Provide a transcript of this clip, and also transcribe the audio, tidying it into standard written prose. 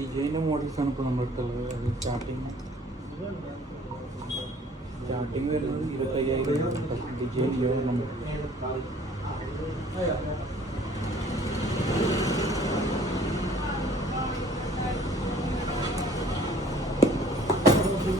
ഡിജൈൻ്റെ മോഡൽസാണ് ഇപ്പോൾ നമ്മുടെ അടുത്തുള്ളത്. അത് സ്റ്റാർട്ടിങ് വരുന്നത് 25,000 ഡിജൈൻ 7 നമുക്ക്.